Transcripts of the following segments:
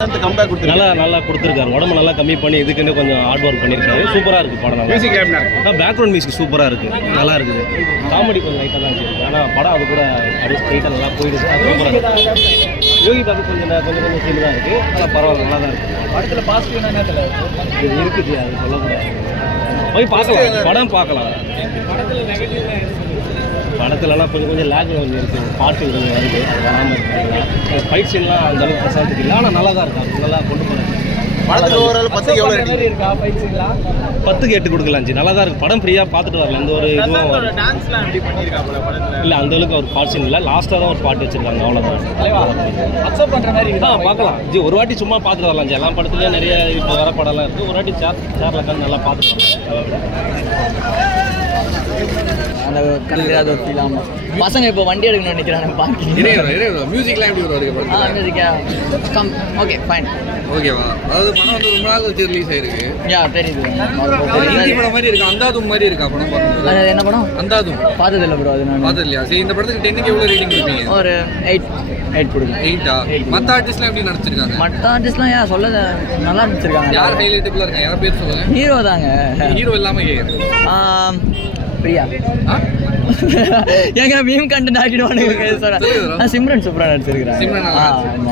நல்லா கொடுத்துருக்காரு. உடம்பு நல்லா கம்மி பண்ணி இதுக்குன்னு கொஞ்சம் ஹார்ட் ஒர்க் பண்ணியிருக்காரு. சூப்பராக இருக்குது படம். நல்லா பேக்ரவுண்ட் மியூசிக் சூப்பராக இருக்குது, நல்லா இருக்குது. காமெடி கொஞ்சம் லைட்டாக தான் இருக்குது, ஆனால் படம் அது கூட அப்படியே ஸ்ட்ரைட்டாக நல்லா போயிடுது. அது சூப்பராக இருக்குது. யோகி பாபு கொஞ்சம் சீன் தான் இருக்குது, ஆனால் பரவாயில்ல, நல்லா தான் இருக்குது. படத்தில் பாசிட்டிவ் என்ன இருக்குது, அது சொல்லக்கூடாது. போய் பார்க்கலாம், படம் பார்க்கலாம். படத்துலலாம் கொஞ்சம் லேக் கொஞ்சம் இருக்குது, பாட்டு கொஞ்சம் வருது, அது வராமல் இருக்குது. ஃபைட் சீன்லாம் அந்த அளவுக்கு பிரசாத்துக்கு இல்லை, ஆனால் நல்லா தான் இருக்காங்க, நல்லா கொண்டு போகிறாங்க. படத்துக்கு ஓவரால் 10க்கு எவ்வளோ இருக்கா? ஃபைட் சீன்லாம் 10க்கு 8 கொடுக்கலாம். நல்லா தான் இருக்குது படம். ஃப்ரீயாக பார்த்துட்டு வரல, எந்த ஒரு இதுவும் இல்லை. அந்த அளவுக்கு ஒரு பாட் சீன் இல்லை, லாஸ்ட்டாக தான் ஒரு பாட்டு வச்சுருக்காங்க, அவ்வளோதான். அக்செப்ட் பண்ணுற மாதிரி பார்க்கலாம் ஜி. ஒரு வாட்டி சும்மா பார்த்துட்டு வரலாம் ஜி. எல்லா படத்துலேயும் நிறைய இப்போ வர படம்லாம் இருக்குது. ஒரு வாட்டி சேரில் உட்காந்து நல்லா பார்த்துட்டு அந்த கண்டிப்பாக ஒரு ஃபீல் ஆகும். பசங்க இப்போ வண்டி எடுக்கணும்னு நினைக்கிறாங்க. பார்க்கிங் மியூசிக்லாம் எப்படி வருது? மியூசிக்கா கம் ஓகே ஃபைன். ஓகேவா? அதாவது படம் வந்து ரொம்ப நாள் வச்சு ரிலீஸ் ஆயிருக்கு. யா தெரியுது. ஹிந்தி படம் மாதிரி இருக்கு, அந்தாதும் மாதிரி இருக்கா படம் பார்க்கும்போது? அது என்ன படம்? அந்தாதும் பார்த்ததில்ல ப்ரோ. அது நான் பார்த்தது இல்லையா? சரி, இந்த படத்துக்கு 10க்கு எவ்வளோ ரேட்டிங் கொடுப்பீங்க? ஒரு 8 கொடுங்க. 8ஆ? மற்ற ஆர்டிஸ்ட்லாம் எப்படி நடிச்சிருக்காங்க? மற்ற ஆர்டிஸ்ட்லாம் ஏன் சொல்ல நல்லா நடிச்சிருக்காங்க. யார் ஹைலைட்டபிளாக இருக்காங்க? யாரை பேர் சொல்லுங்க. ஹீரோ தாங்க. ஹீரோ இல்லாமல் பிரியா எங்க மீம் கண்டென்ட் ஆக்கிடுவானுங்க. சிம்ரன் சூப்பராக நடிச்சிருக்கிறேன். சிம்ரன்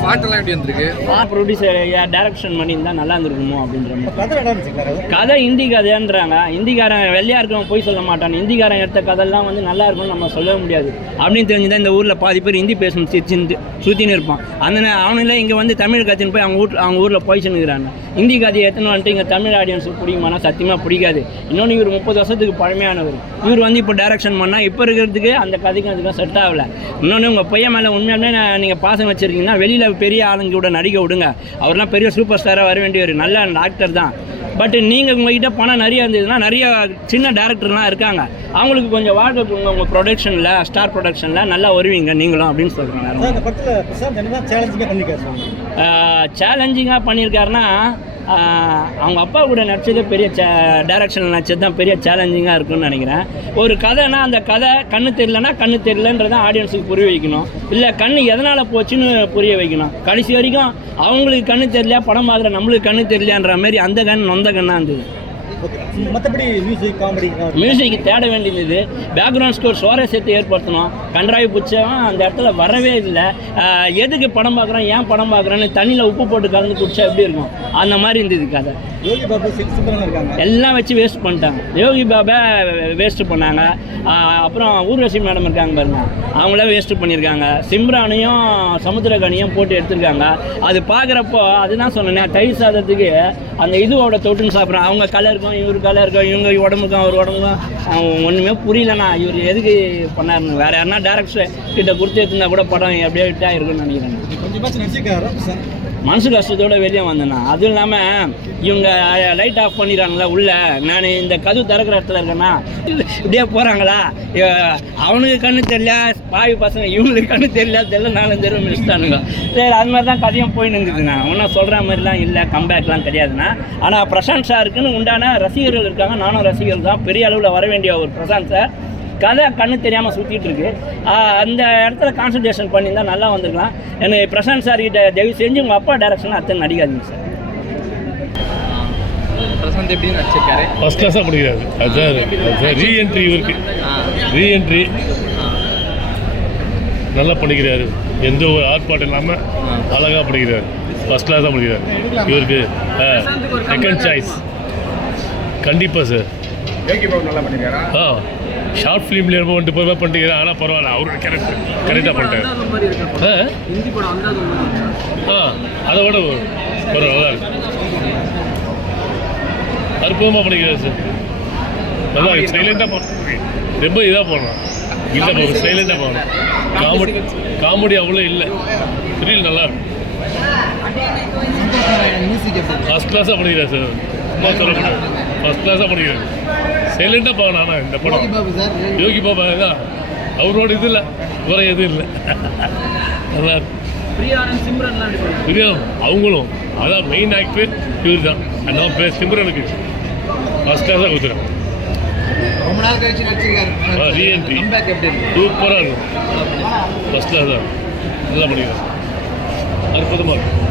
பாட்டெல்லாம் எப்படி வந்திருக்கு? ப்ரொடியூசர் டைரக்ஷன் பண்ணியிருந்தா நல்லா இருந்திருக்குமோ அப்படின்ற மாதிரி. கதை ஹிந்தி கதைன்றாங்க. ஹிந்திக்காரன் வெள்ளையா இருக்கவன் போய் சொல்ல மாட்டான். ஹிந்திக்காரன் எடுத்த கதையெல்லாம் வந்து நல்லா இருக்கும்னு நம்ம சொல்லவே முடியாது. அப்படின்னு தெரிஞ்சுதான் இந்த ஊரில் பாதி பேர் ஹிந்தி பேசணும் சுற்றின்னு இருப்பான். அந்த அவனில் இங்கே வந்து தமிழ் கத்தின்னு போய் அவங்க ஊரில் போயிச்சுன்னுக்கிறாங்க. ஹிந்தி கதையை எத்தனை வந்துட்டு இங்கே தமிழ் ஆடியன்ஸுக்கு பிடிக்குமானா சத்தியமாக பிடிக்காது. இன்னொன்று இவர் 30 வருஷத்துக்கு பழமையானவர். இவர் வந்து இப்போ டைரக்ஷன் பண்ணால் இப்போ இருக்கிறதுக்கு அந்த கதைக்கும் அதுக்கும் செட் ஆகலை. இன்னொன்று உங்கள் பையன் மேலே உண்மையாலுமே நீங்கள் பாசம் வச்சுருக்கீங்கன்னா வெளியில் பெரிய ஆளுங்க கூட நடிக்க விடுங்க. அவர்லாம் பெரிய சூப்பர் ஸ்டாராக வர வேண்டியவர், நல்ல டாக்டர் தான். பட் நீங்கள் உங்கள்கிட்ட பணம் நிறையா இருந்ததுன்னா நிறைய சின்ன டேரக்டர்லாம் இருக்காங்க, அவங்களுக்கு கொஞ்சம் வாடகை கொடுங்க. உங்கள் ப்ரொடக்ஷனில் ஸ்டார் ப்ரொடக்ஷனில் நல்லா வருவீங்க நீங்களும் அப்படின்னு சொல்கிறேன். சேலஞ்சிங்காக பண்ணியிருக்காருன்னா அவங்க அப்பா கூட நடிச்சது பெரிய டைரக்ஷனில் நடிச்சது தான் பெரிய சேலஞ்சிங்காக இருக்குன்னு நினைக்கிறேன். ஒரு கதைனா அந்த கதை கண்ணு தெரியலன்னா கண்ணு தெரியலன்றதான் ஆடியன்ஸுக்கு புரிய வைக்கணும். இல்லை கண்ணு எதனால் போச்சுன்னு புரிய வைக்கணும். கடைசி வரைக்கும் அவங்களுக்கு கண்ணு தெரியலையா, படம் பார்க்குற நம்மளுக்கு கண்ணு தெரியலையான்ற மாதிரி அந்த கண் நொந்த கண்ணாக இருந்தது. மற்றபடி மியூசிக் தேட வேண்டியது. பேக்ரவுண்ட் ஸ்கோர் சுவாரஸ்யத்தை ஏற்படுத்தணும். கன்றாய் புச்சவன் அந்த இடத்துல வரவே இல்லை. எதுக்கு படம் பார்க்குறோம், ஏன் படம் பார்க்குறோன்னு தண்ணியில் உப்பு போட்டு கலந்து குடிச்சா எப்படி இருக்கும், அந்த மாதிரி இருந்தது கதை. யோகி பாபு இருக்காங்க, எல்லாம் வச்சு வேஸ்ட் பண்ணிட்டாங்க. யோகி பாபா வேஸ்ட் பண்ணாங்க. அப்புறம் ஊர்வசி மேடம் இருக்காங்க பாருங்க, அவங்களாம் வேஸ்ட்டு பண்ணியிருக்காங்க. சிம்ரானையும் சமுத்திரகனியும் போட்டு எடுத்திருக்காங்க. அது பார்க்குறப்போ அதுதான் சொன்னேன், தயிர் சாதத்துக்கு அந்த இதுவோட தொட்டுன்னு சாப்பிட்றேன். அவங்க கலருக்கும் இவர் கலருக்கும் இவங்க உடம்புக்கும் அவர் உடம்புக்கும் ஒன்றுமே புரியலண்ணா. இவர் எதுக்கு பண்ணாருன்னு வேறு யாருன்னா டேரக்டர் கிட்ட கொடுத்து எடுத்துருந்தா கூட படம் எப்படியே விட்டா இருக்குன்னு நினைக்கிறேன். கொஞ்சமாச்சும் நடிச்சிருக்காரு, மனசு கஷ்டத்தோடு வெளியே வந்தேண்ணா. அதுவும் இல்லாமல் இவங்க லைட் ஆஃப் பண்ணிடுறாங்களா உள்ள. நான் இந்த கதவு திறக்கிற இடத்துல இருக்கேன்னா இப்படியே போகிறாங்களா, அவனுக்கு கண்ணு தெரியல, பாவி பசங்க இவங்களுக்கு கண்ணு தெரியல 4 தடவை மினிஸ்டானுங்க. சரி, அது மாதிரி தான் கதையும் போயின்னு இருக்குதுண்ணா. ஒன்றும் சொல்கிற மாதிரிலாம் இல்லை, கம்பேக்லாம் கிடையாதுண்ணா. ஆனால் பிரசாந்த் சாருக்குன்னு உண்டான ரசிகர்கள் இருக்காங்க. நானும் ரசிகர்கள் தான். பெரிய அளவில் வர வேண்டிய ஒரு பிரசாந்த் சார் கதை கண்ணு தெரியாமல் சுற்றிட்டு இருக்கு. அந்த இடத்துல கான்சன்ட்ரேஷன் பண்ணியிருந்தால் நல்லா வந்திருக்கலாம். எனக்கு பிரசாந்த் சார் கிட்ட தயவு செஞ்சு உங்கள் அப்பா டைரக்ஷனில் அத்தனை நடிக்காதீங்க சார். பிரசாந்த் எப்படி நடிச்சிருக்காரு? ஃபர்ஸ்ட் கிளாஸாக படிக்கிறாரு. அதுதான் ரீஎன்ட்ரி. இவருக்கு ரீஎன்ட்ரி நல்லா படிக்கிறாரு. எந்த ஒரு ஆர்ப்பாட்டம் இல்லாமல் அழகாக படிக்கிறாரு. ஃபர்ஸ்ட் கிளாஸாக படிக்கிறாரு. இவருக்கு செகண்ட் சாய்ஸ் கண்டிப்பாக சார். நல்லா பண்ணிருக்காரா? ஷார்ட் ஃபிலிம்ல வந்துட்டு போய் பண்ணிக்கிறேன். ஆனால் பரவாயில்ல, அவரோட கேரக்டர் கரெக்டாக பண்ணிட்டாரு. அதை விட பரவாயில்ல, நல்லா இருக்கு. அற்புதமாக பண்ணிக்கிறார் சார். நல்லா இருக்கு. சைலண்டாக போகணும், ரொம்ப இதாக போகணும். இல்லை போகணும், சைலண்டாக போகணும். காமெடி அவ்வளோ இல்லை, த்ரில் நல்லா இருக்கும். ஃபர்ஸ்ட் கிளாஸாக பண்ணிக்கிறார் சார். ரொம்ப சொல்லக்கூடாது, ஃபர்ஸ்ட் கிளாஸாக பண்ணிக்கிறார். சைலண்டாக போகணும். ஆனால் இந்த படம் யோகி பாபா தான், அவரோட இது இல்லை, குறை எதுவும் இல்லை, நல்லா இருக்கு. பிரியா அவங்களும் அதான் மெயின் ஆக்டர் இவர் தான். அந்த பேர் சிம்ரனுக்கு ஃபர்ஸ்ட் கிளாஸாக கொடுத்துருக்கேன். ரொம்ப நாள் கழிச்சு நடிச்சிருக்காரு. ரீஎன்ட்ரி சூப்பராக இருக்கும். ஃபர்ஸ்ட் கிளாஸாக நல்லா பண்ணிக்கிறேன். அற்புதமாக இருக்கும்.